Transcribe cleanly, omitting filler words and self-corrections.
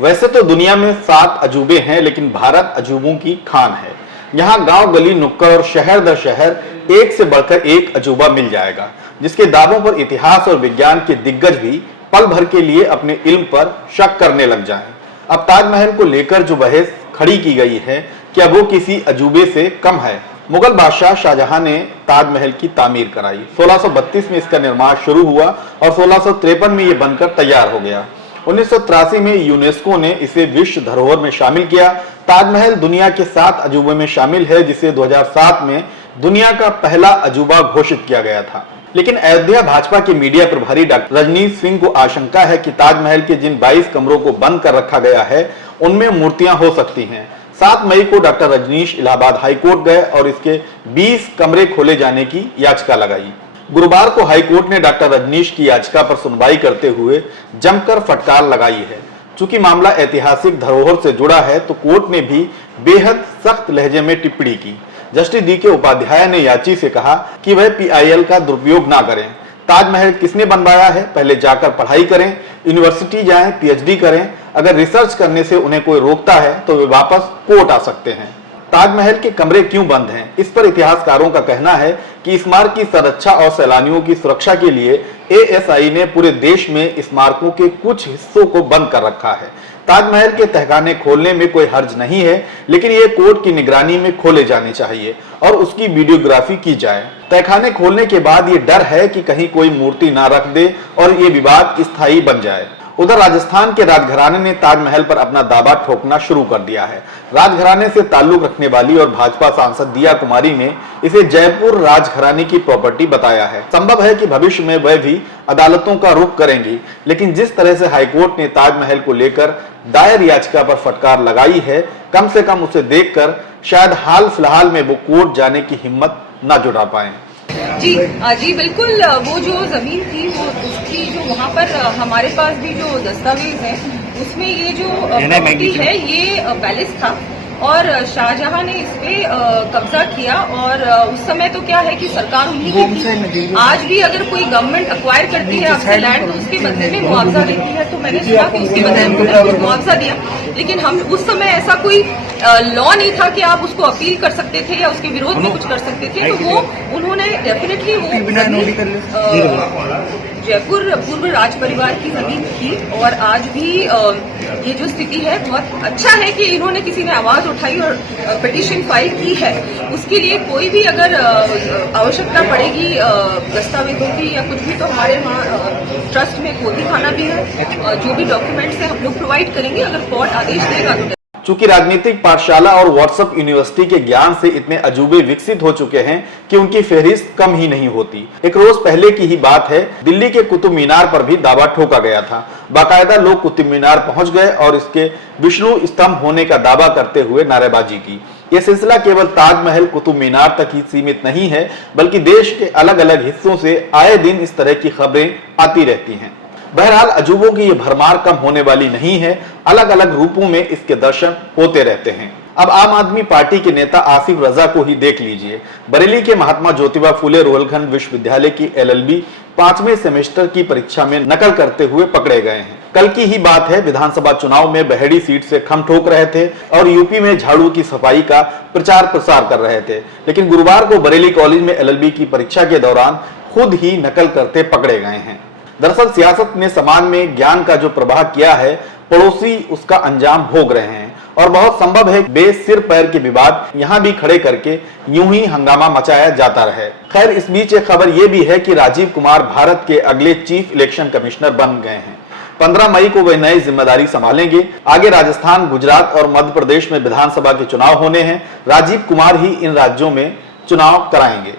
वैसे तो दुनिया में 7 अजूबे हैं, लेकिन भारत अजूबों की खान है। यहाँ गांव गली नुक्कड़ और शहर दर शहर एक से बढ़कर एक अजूबा मिल जाएगा, जिसके दावों पर इतिहास और विज्ञान के दिग्गज भी पल भर के लिए अपने इल्म पर शक करने लग जाएं। अब ताजमहल को लेकर जो बहस खड़ी की गई है, क्या वो किसी अजूबे से कम है? मुगल बादशाह शाहजहां ने ताजमहल की तामीर कराई। 1632 में इसका निर्माण शुरू हुआ और 1653 में ये बनकर तैयार हो गया। 1983 में यूनेस्को ने इसे विश्व धरोहर में शामिल किया। ताजमहल दुनिया के 7 अजूबों में शामिल है, जिसे 2007 में दुनिया का पहला अजूबा घोषित किया गया था। लेकिन अयोध्या भाजपा के मीडिया प्रभारी डॉक्टर रजनीश सिंह को आशंका है कि ताजमहल के जिन 22 कमरों को बंद कर रखा गया है, उनमें मूर्तियां हो सकती हैं। 7 मई को डॉक्टर रजनीश इलाहाबाद हाईकोर्ट गए और इसके 20 कमरे खोले जाने की याचिका लगाई। गुरुवार को हाईकोर्ट ने डॉक्टर रजनीश की याचिका पर सुनवाई करते हुए जमकर फटकार लगाई है। चूंकि मामला ऐतिहासिक धरोहर से जुड़ा है, तो कोर्ट ने भी बेहद सख्त लहजे में टिप्पणी की। जस्टिस डी के उपाध्याय ने याची से कहा कि वह PIL का दुरुपयोग ना करें। ताजमहल किसने बनवाया है, पहले जाकर पढ़ाई करें, यूनिवर्सिटी जाएं, PhD करें। अगर रिसर्च करने से उन्हें कोई रोकता है तो वे वापस कोर्ट आ सकते हैं। ताजमहल के कमरे क्यों बंद हैं? इस पर इतिहासकारों का कहना है कि स्मारक की संरक्षा और सैलानियों की सुरक्षा के लिए ASI ने पूरे देश में स्मारकों के कुछ हिस्सों को बंद कर रखा है। ताजमहल के तहखाने खोलने में कोई हर्ज नहीं है, लेकिन ये कोर्ट की निगरानी में खोले जाने चाहिए और उसकी वीडियोग्राफी की जाए। तहखाने खोलने के बाद ये डर है कि कहीं कोई मूर्ति ना रख दे और ये विवाद स्थायी बन जाए। उधर राजस्थान के राजघराने ने ताजमहल पर अपना दावा ठोकना शुरू कर दिया है। राजघराने से ताल्लुक रखने वाली और भाजपा सांसद दिया कुमारी ने इसे जयपुर राजघराने की प्रॉपर्टी बताया है। संभव है कि भविष्य में वह भी अदालतों का रुख करेंगी, लेकिन जिस तरह से हाईकोर्ट ने ताजमहल को लेकर दायर याचिका पर फटकार लगाई है, कम से कम उसे देखकर शायद हाल फिलहाल में वो कोर्ट जाने की हिम्मत न जुटा पाए। जी बिल्कुल, वो जो जमीन थी वो उसकी जो वहाँ पर हमारे पास भी जो दस्तावेज है उसमें ये जो प्रॉपर्टी है ये पैलेस था और शाहजहां ने इस पे कब्जा किया। और उस समय तो क्या है कि सरकार उन्हीं की थी। आज भी अगर कोई गवर्नमेंट एक्वायर करती है आपसे लैंड तो उसके बदले में मुआवजा लेती है, तो मैंने सुना कि उसके बदले में मुआवजा दिया। लेकिन हम उस समय ऐसा कोई लॉ नहीं था कि आप उसको अपील कर सकते थे या उसके विरोध में कुछ कर सकते थे। तो वो उन्होंने डेफिनेटली वो जयपुर पूर्व राज परिवार की जमीन थी और आज भी ये जो स्थिति है बहुत अच्छा है कि इन्होंने किसी ने आवाज उठाई और पिटीशन फाइल की है। उसके लिए कोई भी अगर आवश्यकता पड़ेगी दस्तावेजों की या कुछ भी, तो हमारे वहाँ ट्रस्ट में कोती खाना भी है। जो भी डॉक्यूमेंट्स है हम लोग प्रोवाइड करेंगे अगर कोर्ट आदेश देगा तो। चूंकि राजनीतिक पाठशाला और व्हाट्सएप यूनिवर्सिटी के ज्ञान से इतने अजूबे विकसित हो चुके हैं कि उनकी फहरिस्त कम ही नहीं होती। एक रोज पहले की ही बात है, दिल्ली के कुतुब मीनार पर भी दावा ठोका गया था। बाकायदा लोग कुतुब मीनार पहुंच गए और इसके विष्णु स्तंभ होने का दावा करते हुए नारेबाजी की। यह सिलसिला केवल ताजमहल कुतुब मीनार तक ही सीमित नहीं है, बल्कि देश के अलग अलग हिस्सों से आए दिन इस तरह की खबरें आती रहती हैं। बहरहाल अजूबों की ये भरमार कम होने वाली नहीं है। अलग अलग रूपों में इसके दर्शन होते रहते हैं। अब आम आदमी पार्टी के नेता आसिफ रजा को ही देख लीजिए। बरेली के महात्मा ज्योतिबा फुले रोहिलखंड विश्वविद्यालय की LLB 5वें सेमेस्टर की परीक्षा में नकल करते हुए पकड़े गए हैं। कल की ही बात है, विधानसभा चुनाव में बहेड़ी सीट से खम ठोक रहे थे और यूपी में झाड़ू की सफाई का प्रचार प्रसार कर रहे थे। लेकिन गुरुवार को बरेली कॉलेज में LLB की परीक्षा के दौरान खुद ही नकल करते पकड़े गए हैं। दरअसल सियासत ने समाज में ज्ञान का जो प्रवाह किया है, पड़ोसी उसका अंजाम भोग रहे हैं और बहुत संभव है बेसिर पैर के विवाद यहाँ भी खड़े करके यूं ही हंगामा मचाया जाता रहे। खैर, इस बीच एक खबर यह भी है कि राजीव कुमार भारत के अगले चीफ इलेक्शन कमिश्नर बन गए हैं। 15 मई को वे नई जिम्मेदारी संभालेंगे। आगे राजस्थान, गुजरात और मध्य प्रदेश में विधानसभा के चुनाव होने हैं। राजीव कुमार ही इन राज्यों में चुनाव कराएंगे।